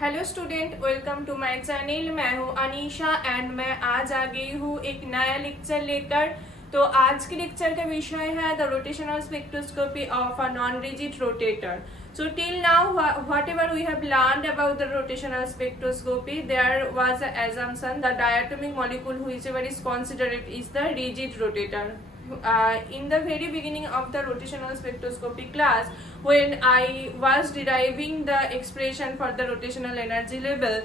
Hello student, welcome to my channel. मैं हूँ Anisha and मैं आज आ गई हूँ एक नया लेक्चर लेकर। तो आज के लेक्चर का विषय है the rotational spectroscopy of a non rigid rotator. So till now, whatever we have learned about the rotational spectroscopy, there was an assumption the diatomic molecule whichever is considered is the rigid rotator. In the very beginning of the rotational spectroscopy class, when I was deriving the expression for the rotational energy level,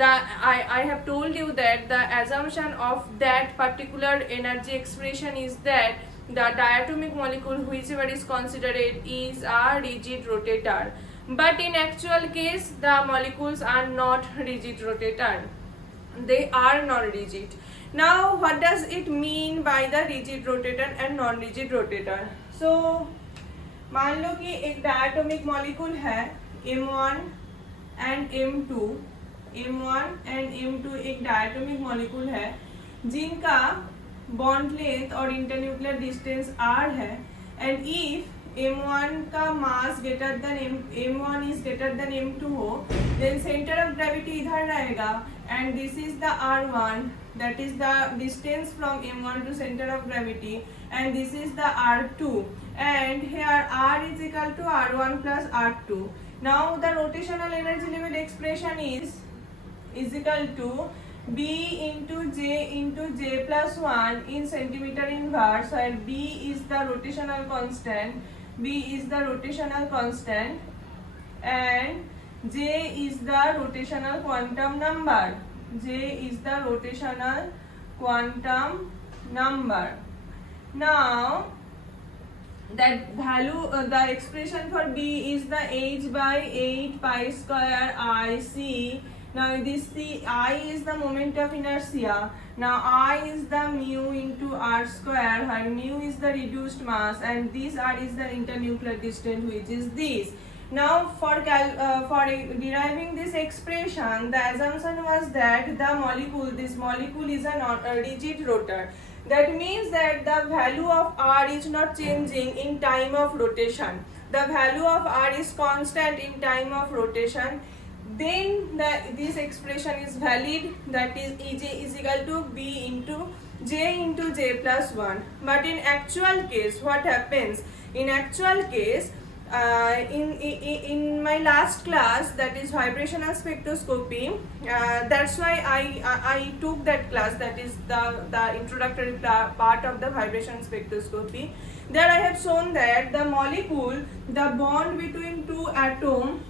I have told you that the assumption of that particular energy expression is that the diatomic molecule whichever is considered is a rigid rotator. But in actual case, the molecules are not rigid rotator. They are non-rigid. Now what does it mean by the rigid rotator and non-rigid rotator? So मान लो कि एक diatomic molecule है M1 and M2। M1 and M2 एक diatomic molecule है जिनका bond length और internuclear distance R है। एंड इफ M1 का mass greater than M1 is greater than M2 हो, देन सेंटर ऑफ ग्रेविटी इधर रहेगा and this is the R1, that is the distance from M1 to center of gravity, and this is the R2, and here R is equal to R1 plus R2. Now the rotational energy level expression is equal to B into J plus 1 in centimeter inverse, where B is the rotational constant and J is the rotational quantum number. J is the rotational quantum number. Now that value, the expression for B is the h by 8 pi square I c. Now this I is the moment of inertia. Now I is the mu into R square, where mu is the reduced mass and this R is the internuclear distance, which is this. Now for deriving this expression, the assumption was that this molecule is a rigid rotor. That means that the value of R is not changing in time of rotation. The value of R is constant in time of rotation. Then this expression is valid, that is Ej is equal to B into J plus 1. But in actual case, what happens? In actual case, in my last class, that is vibrational spectroscopy, that's why I took that class, that is the introductory part of the vibration spectroscopy. There I have shown that the molecule, the bond between two atom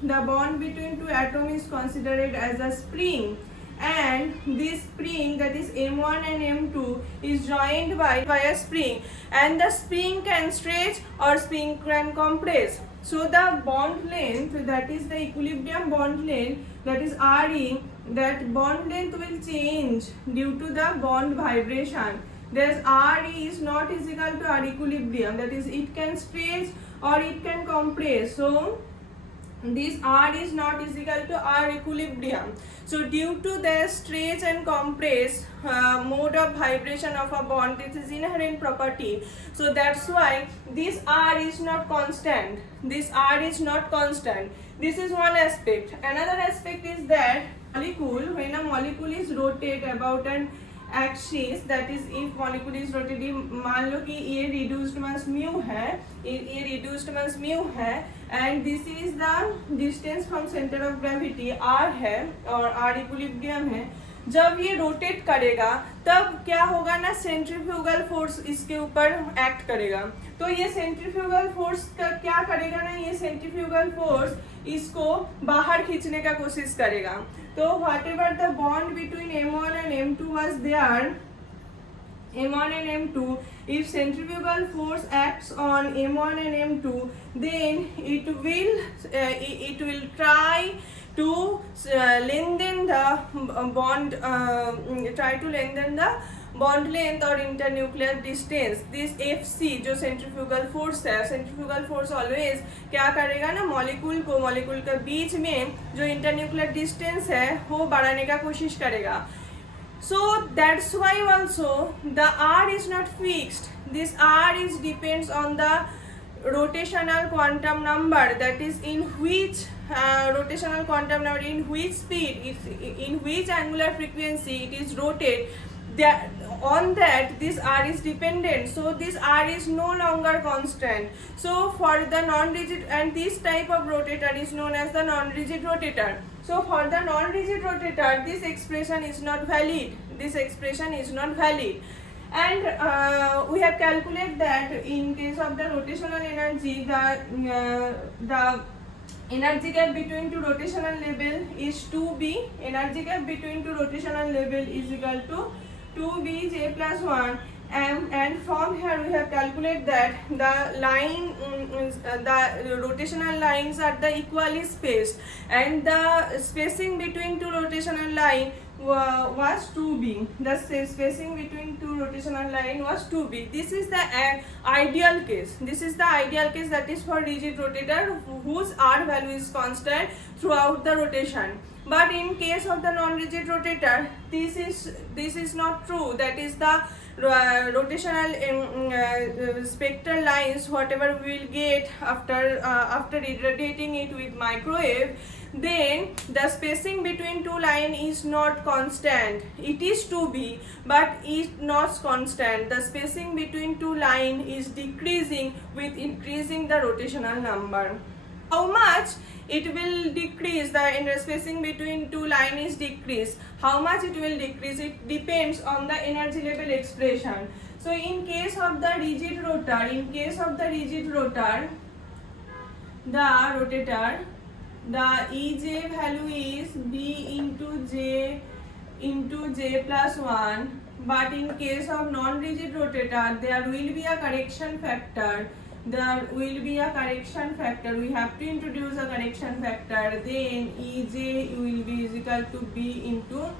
is considered as a spring, and this spring, that is M1 and M2, is joined by a spring, and the spring can stretch or spring can compress. So the bond length, that is the equilibrium bond length, that is Re, that bond length will change due to the bond vibration. Thus Re is not is equal to R equilibrium, that is it can stretch or it can compress. So this R is not is equal to R equilibrium. So due to the stretch and compress mode of vibration of a bond, this is inherent property. So that's why this R is not constant. This R is not constant. This is one aspect. Another aspect is that when a molecule is rotate about an axis, that is if molecule is rotating, मान लो कि ये reduced mass mu है and this is the distance from center of gravity R है और R equilibrium है। जब ये रोटेट करेगा तब क्या होगा ना, सेंट्रीफ्यूगल फोर्स इसके ऊपर एक्ट करेगा। तो ये सेंट्रीफ्यूगल फोर्स का क्या करेगा ना, ये सेंट्रीफ्यूगल फोर्स इसको बाहर खींचने का कोशिश करेगा। तो whatever the bond between M1 and M2 was there, M1 and M2, if centrifugal force acts on M1 and M2, then it will try to lengthen the bond, bond length or internuclear distance. This Fc जो centrifugal force है, centrifugal force always क्या करेगा ना, molecule के बीच में जो internuclear distance है वो बढ़ाने का कोशिश करेगा। So that's why also the R is not fixed. This R is depends on the rotational quantum number, that is in which rotational quantum number, in which speed, in which angular frequency it is rotate, that on that this r is dependent, so this r is no longer constant. So for the non-rigid, and this type of rotator is known as the non-rigid rotator. So for the non-rigid rotator, this expression is not valid, this expression is not valid. And we have calculated that in case of the rotational energy, the energy gap between two rotational level is 2b. Energy gap between two rotational level is equal to 2b j plus 1. And from here we have calculated that the line, the rotational lines are the equally spaced, and the spacing between two rotational line was 2b. The spacing between two rotational line was 2b. This is the ideal case. This is the ideal case, that is for rigid rotator whose r value is constant throughout the rotation. But in case of the non-rigid rotator, this is not true. That is the rotational spectral lines, whatever we will get after irradiating it with microwave, then the spacing between two lines is not constant. It is 2b, but is not constant. The spacing between two lines is decreasing with increasing the rotational number. How much it will decrease, the spacing between two lines is decreased. How much it will decrease, it depends on the energy level expression. So in case of the rigid rotor, the rotator, the EJ value is B into J plus 1. But in case of non-rigid rotator, there will be a correction factor. We have to introduce a correction factor. Then EJ will be is equal to B into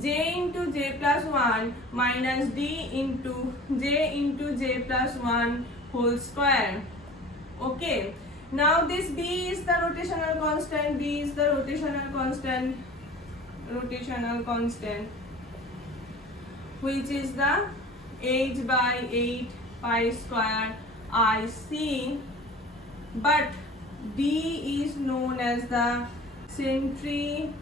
J plus 1 minus D into J plus 1 whole square. Okay. Now this B is the rotational constant. Which is the h by 8 pi square IC, but D is known as the centrifugal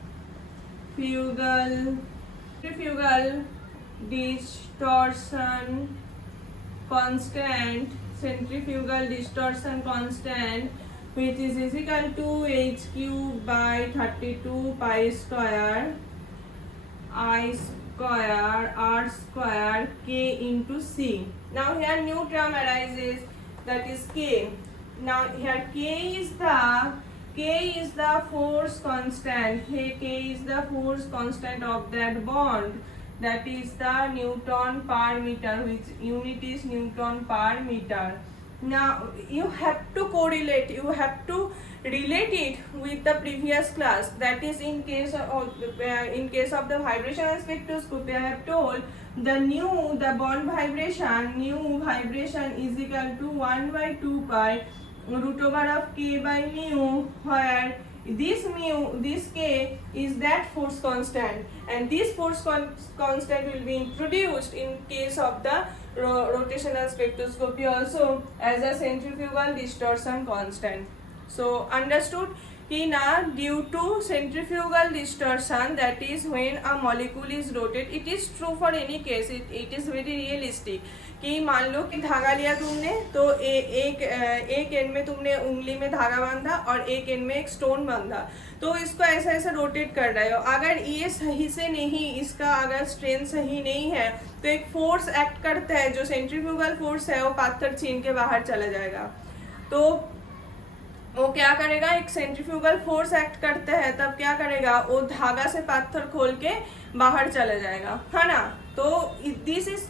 distortion constant, which is equal to h cube by 32 pi square I square r square k into c. Now here new term arises, that is k. Now here k is the force constant. K is the force constant of that bond. That is the Newton per meter, which unit is Newton per meter. Now you have to correlate, you have to relate it with the previous class. That is in case of the vibrational spectroscopy, I have told the bond vibration, is equal to 1 by 2 pi root over of k by mu, where this k is that force constant, and this force constant will be introduced in case of the rotational spectroscopy also as a centrifugal distortion constant. So understood कि ना due to centrifugal distortion, that is when a molecule is rotated, it is true for any case, it is very realistic कि मान लो कि धागा लिया तुमने, तो एक एंड में तुमने उंगली में धागा बांधा और एक एंड में एक स्टोन बांधा, तो इसको ऐसा ऐसा रोटेट कर रहे हो. अगर ये सही से नहीं, इसका अगर स्ट्रेंथ सही नहीं है, तो एक फोर्स एक्ट करता है, जो सेंट्रीफ्यूगल फोर्स है वो पत्थर छीन के बाहर चला जाएगा. तो वो क्या करेगा, एक सेंट्रीफ्यूगल फोर्स एक्ट करता है, तब क्या करेगा, वो धागा से पत्थर खोल के बाहर चला जाएगा, है ना. तो this is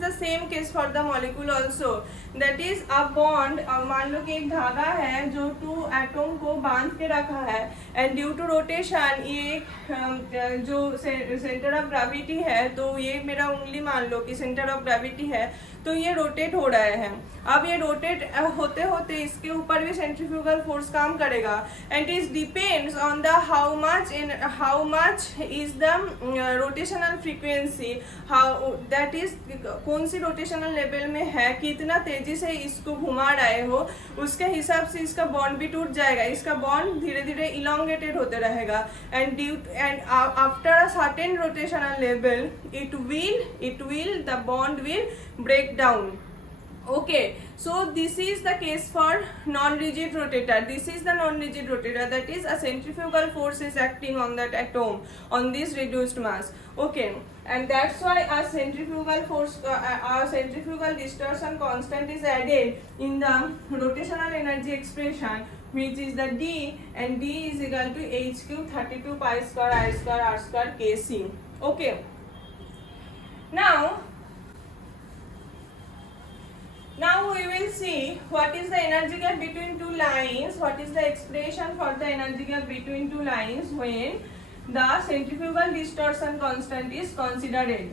the same case for the molecule also. That is a bond. मान लो कि एक धागा है जो टू एटम को बांध के रखा है, एंड ड्यू टू रोटेशन ये जो सेंटर ऑफ ग्रेविटी है, तो ये मेरा उंगली मान लो कि सेंटर ऑफ ग्रेविटी है, तो ये रोटेट हो रहे हैं. अब ये रोटेट होते होते इसके ऊपर भी सेंट्रीफ्यूगल फोर्स काम करेगा, and it depends on the how much is the rotational frequency. See how that is कौन सी रोटेशनल लेवल में है, कितना तेजी से इसको घुमा रहे हो, उसके हिसाब से इसका बॉन्ड भी टूट जाएगा, इसका बॉन्ड धीरे धीरे इलोंगेटेड होते रहेगा and after a certain rotational level it will the bond will break down. Okay, so this is the case for non-rigid rotator. This is the non-rigid rotator, that is a centrifugal force is acting on that atom, on this reduced mass. Okay, and that's why a centrifugal force, a centrifugal distortion constant is added in the rotational energy expression, which is the D, and D is equal to h cube 32 pi square I square r square kc. Okay, now we will see what is the energy gap between two lines, what is the expression for the energy gap between two lines when the centrifugal distortion constant is considered.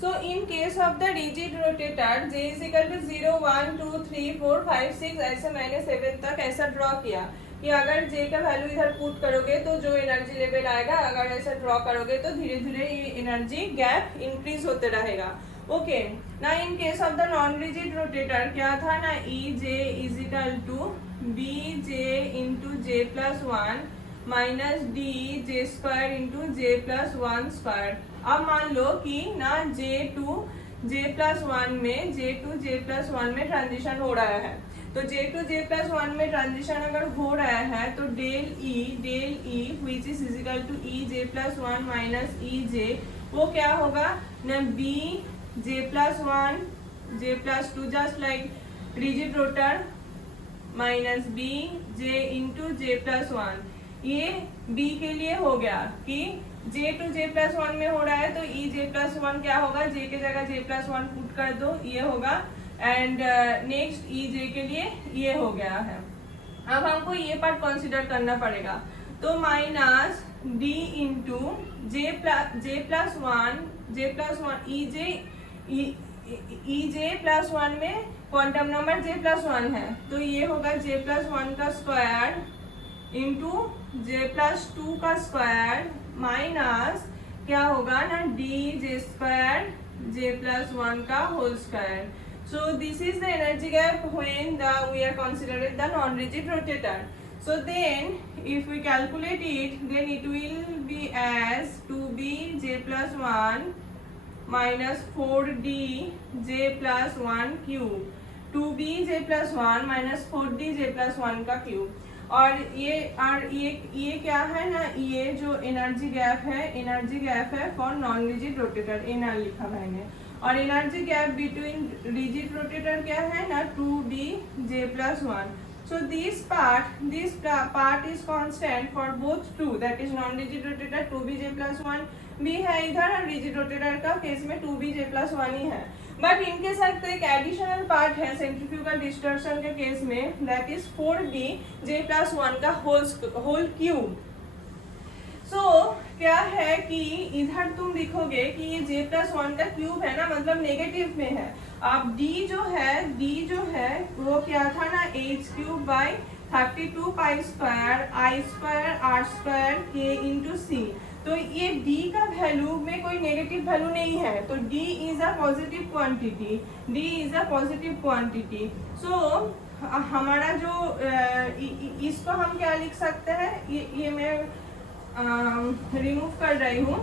So in case of the rigid rotator, J is equal to 0, 1, 2, 3, 4, 5, 6 ऐसे मैंने 7 तक ऐसा draw किया कि अगर J का value इधर put करोगे तो जो एनर्जी लेवल आएगा, अगर ऐसा ड्रॉ करोगे तो धीरे धीरे ये एनर्जी गैप इंक्रीज होते रहेगा. ओके, ना in case of the non rigid rotator क्या था ना, E J is equal to B J into J plus one minus D J square into J plus one square. अब मान लो कि ना J to J plus one में transition हो रहा है, तो J to J plus one में ट्रांजिशन अगर हो रहा है तो del E which is equal to E J plus one minus E J, वो क्या होगा ना B J plus one J plus two, just like rigid rotor minus B J into J plus one. ये B के लिए हो गया कि J to J plus one में हो रहा है तो ई जे प्लस वन क्या होगा, जे के जगह जे प्लस वन पुट कर दो, ये होगा. एंड नेक्स्ट ई जे के लिए ये हो गया है. अब हमको ये पार्ट कंसीडर करना पड़ेगा, तो minus D into J plus one E J plus one में quantum number J plus one है, तो ये होगा जे प्लस वन का square into J plus two का स्क्वायर माइनस क्या होगा ना D J square J plus one का whole square. So this is the energy gap when we are considering the non-rigid rotator. So then if we calculate it, then it will be as 2b j plus 1 minus 4d j plus 1 cube. 2b j plus 1 minus 4d j plus 1 का cube. और ये क्या है ना, ये जो energy gap है for non rigid rotator, NR लिखा मैंने. और energy gap between rigid rotator क्या है ना 2b j plus 1. So this part is constant for both two, that is non rigid rotator 2b j plus 1 भी है इधर, और रिजिड रोटेटर का केस में 2b j plus 1 ही है. बट इनके साथ एक एडिशनल पार्ट है सेंट्रीफ्यूगल डिस्टॉर्शन के केस में, that is 4d j plus 1 का होल क्यूब. सो क्या है कि इधर तुम लिखोगे कि ये j plus 1 का क्यूब है ना, मतलब नेगेटिव में है. अब d जो है वो क्या था ना h cube by 32 pi square I square R square K into C. तो ये d का वैल्यू में कोई नेगेटिव वैल्यू नहीं है, तो d is a positive quantity. So हमारा जो इसको हम क्या लिख सकते हैं, ये मैं रिमूव कर रही हूँ,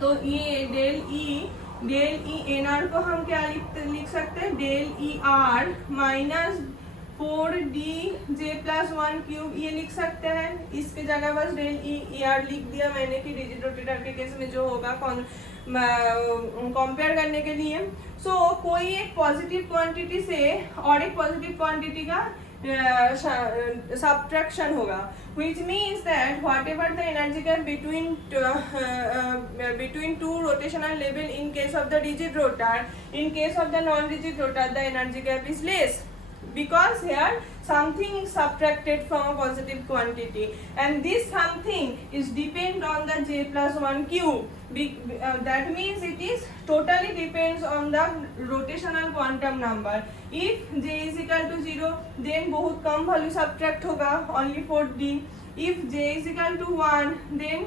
तो ये डेल ई एन आर को हम क्या लिख सकते हैं, del E R minus 4d j plus 1 cube ये लिख सकते हैं. इसके जगह बस डेल ई आर लिख दिया मैंने कि रिजिड रोटेटर के केस में जो होगा कंपेयर करने के लिए. सो कोई एक पॉजिटिव क्वांटिटी से और एक पॉजिटिव क्वांटिटी का subtraction होगा, which means that whatever the energy gap between two rotational level in case of the rigid rotor, in case of the non-rigid rotor the energy gap is less, because here something is subtracted from a positive quantity, and this something is depend on the j plus 1 cube. That means it is totally depends on the rotational quantum number. If j is equal to 0 then बहुत कम value subtract होगा, only for d। If j is equal to 1 then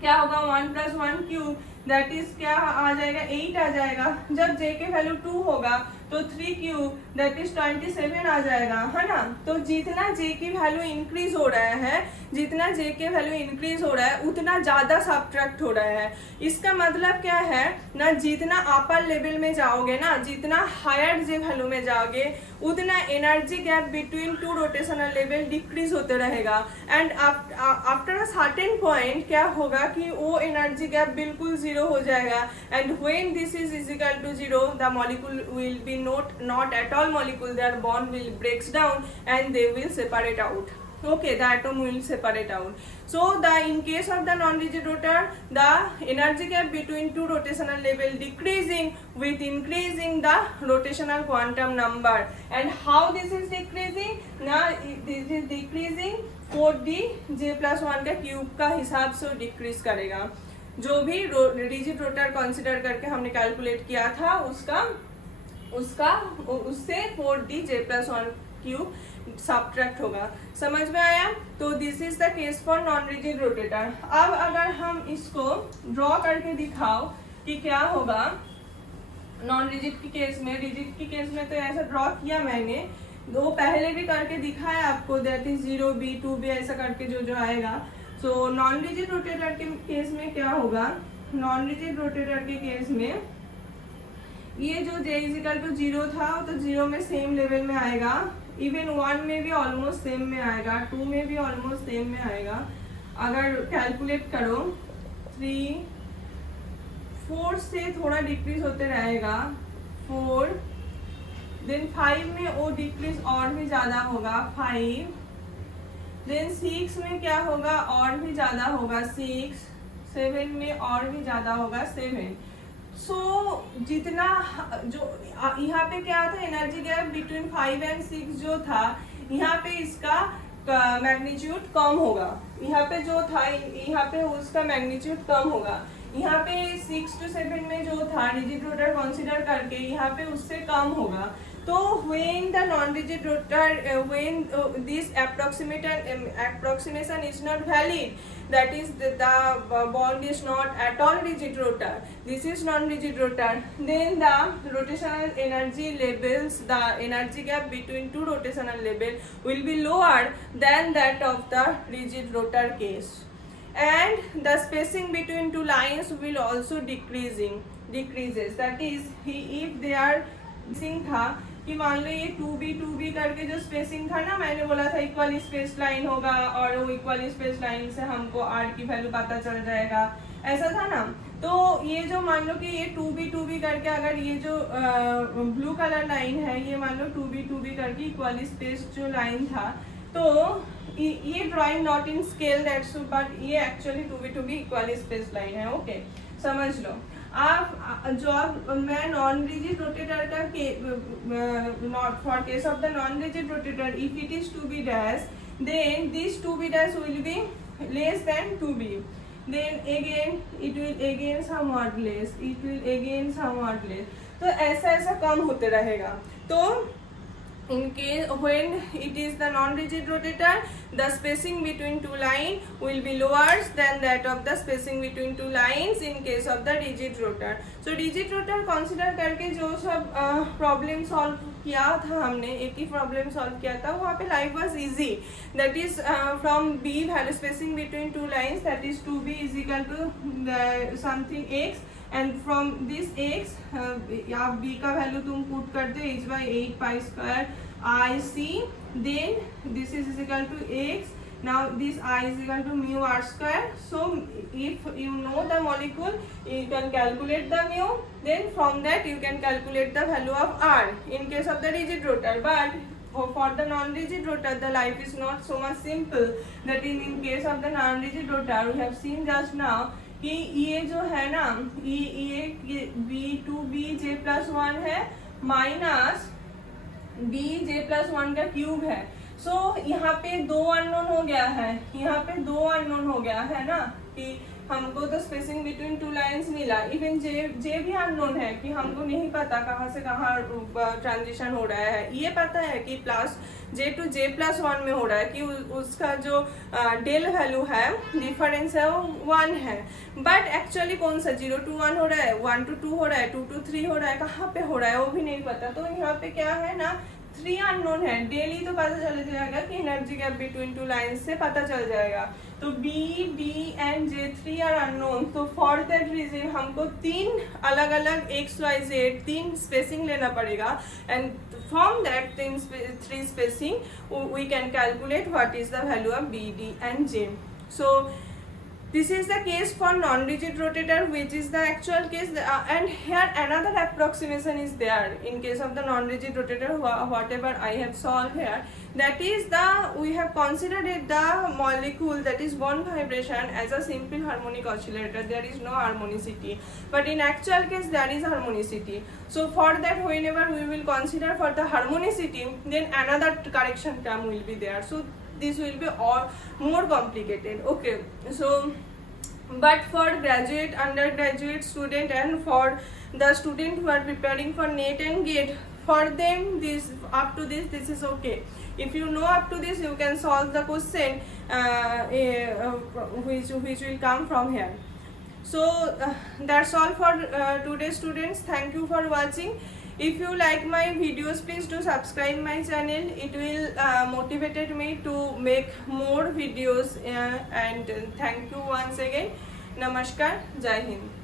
क्या होगा 1 plus 1 cube, that is क्या आ जाएगा 8 आ जाएगा। जब j के वैल्यू 2 होगा तो 3 क्यूब दैट इज 27 आ जाएगा, है ना। तो जितना j की वैल्यू इंक्रीज हो रहा है, जितना j के वैल्यू इंक्रीज हो रहा है उतना ज्यादा सब्ट्रैक्ट हो रहा है। इसका मतलब क्या है ना, जितना अपर लेवल में जाओगे ना, जितना हायर j वैल्यू में जाओगे उतना energy gap between two rotational level decrease होते रहेगा। And after a certain point क्या होगा कि वो एनर्जी गैप बिल्कुल जीरो हो जाएगा। And when this is equal to 0 the molecule will be not at all molecule, their bond will breaks down and they will separate out. Okay, the atom will separate out. So the in case of the non-rigid rotor, the energy gap between two rotational level decreasing with increasing the rotational quantum number. And how this is decreasing? Now this is decreasing 4d j plus 1 का cube का हिसाब से decrease करेगा। जो भी rigid rotor consider करके हमने calculate किया था उससे 4d j plus 1 cube subtract होगा। समझ में आया? तो this is the case for non rigid rotator. अब अगर हम इसको ड्रॉ करके दिखाओ कि क्या होगा नॉन रिजिड की केस में। रिजिड की केस में तो ऐसा ड्रॉ किया मैंने, दो पहले भी करके दिखाया आपको, दैट इज 0b 2b ऐसा करके जो आएगा। सो नॉन रिजिड रोटेटर के केस में क्या होगा, नॉन रिजिड रोटेटर के केस में ये जो j इज इक्वल टू 0 था तो 0 में सेम लेवल में आएगा, इवन 1 में भी ऑलमोस्ट सेम में आएगा, 2 में भी ऑलमोस्ट सेम में आएगा। अगर कैलकुलेट करो 3 4 से थोड़ा डिक्रीज होते रहेगा 4, देन 5 में वो डिक्रीज और भी ज्यादा होगा 5, देन 6 में क्या होगा और भी ज्यादा होगा 6, 7 में और भी ज्यादा होगा 7। सो जितना जो यहाँ पे क्या था एनर्जी गैप बिटवीन 5 एंड 6 जो था, यहाँ पे इसका मैग्नीट्यूड कम होगा। यहाँ पे जो था यहाँ पे उसका मैग्नीट्यूड कम होगा। यहाँ पे 6 to 7 में जो था रिजिड रोटर कंसीडर करके यहाँ पे उससे कम होगा। तो when the non-rigid rotor when this approximation is not valid, that is the bond is not at all rigid rotor, this is non-rigid rotor, then the rotational energy levels, the energy gap between two rotational level will be lower than that of the rigid rotor case, and the spacing between two lines will also decreases, that is if they are missing था कि मान लो ये 2b करके जो spacing था ना, मैंने बोला था इक्वल स्पेस लाइन होगा और वो इक्वल स्पेस लाइन से हमको r की वैल्यू पता चल जाएगा, ऐसा था ना। तो ये जो मान लो कि ये 2b करके अगर ये जो ब्लू कलर लाइन है ये मान लो 2b करके इक्वल स्पेस जो लाइन था, तो ये drawing not in scale that's, but ये actually 2b equal space line है। ओके, समझ लो। आप जो मैं नॉन रिजिड रोटेटर का for case of the non rigid rotator if it is 2b dash, then this 2b dash will be less than 2b, then again it will again somewhat less, it will again somewhat less, तो ऐसा कम होते रहेगा। तो in case when it is the non-rigid rotator, the spacing between two lines will be lower than that of the spacing between two lines in case of the rigid rotor. So rigid rotor consider करके जो सब problem solve किया था हमने, एक ही problem solve किया था, वहाँ पे life was easy, that is from B value spacing between two lines, that is 2b is equal to something x, and from this x आप b का वैल्यू तुम पुट कर दो h by 8 pi square I c, then this is equal to x, now this I is equal to mu r square. So if you know the molecule, you can calculate the mu, then from that you can calculate the value of r in case of the rigid rotor. But for the non-rigid rotor the life is not so much simple, that in case of the non-rigid rotor we have seen just now कि ये जो है ना ये b2b j plus 1 है minus b j plus 1 का cube है। सो यहाँ पे दो अननोन हो गया है, यहाँ पे दो अननोन हो गया है ना, कि हमको तो स्पेसिंग बिटवीन टू लाइंस मिला। इवन जे भी अननोन है कि हमको नहीं पता कहाँ से कहाँ ट्रांजिशन हो रहा है। ये पता है कि प्लस J to J+1 में हो रहा है कि उसका जो डेल वैल्यू है, डिफरेंस है, वो 1 है। बट एक्चुअली कौन सा 0 to 1 हो रहा है, 1 to 2 हो रहा है, 2 to 3 हो रहा है, कहाँ पे हो रहा है वो भी नहीं पता। तो यहाँ पे क्या है ना, 3 अननोन है। डेली तो पता चल जाएगा कि energy gap between two lines से पता चल जाएगा। तो B, D and J 3 are unknown. तो फॉर दैट रीजन हमको 3 अलग अलग XYZ 3 स्पेसिंग लेना पड़ेगा। And from that 3 spacing we can calculate what is the value of B, D and J। So this is the case for non-rigid rotator, which is the actual case, and here another approximation is there in case of the non-rigid rotator, whatever I have solved here, that is we have considered the molecule, that is bond vibration, as a simple harmonic oscillator. There is no harmonicity, but in actual case there is harmonicity. So for that, whenever we will consider for the harmonicity, then another correction term will be there. So this will be all more complicated. Okay, so but for graduate, undergraduate student and for the student who are preparing for NET and GATE, for them this up to this is okay. If you know up to this, you can solve the question which will come from here. So that's all for today, students. Thank you for watching. If you like my videos, please do subscribe my channel. It will motivated me to make more videos, and thank you once again. Namaskar, Jai Hind.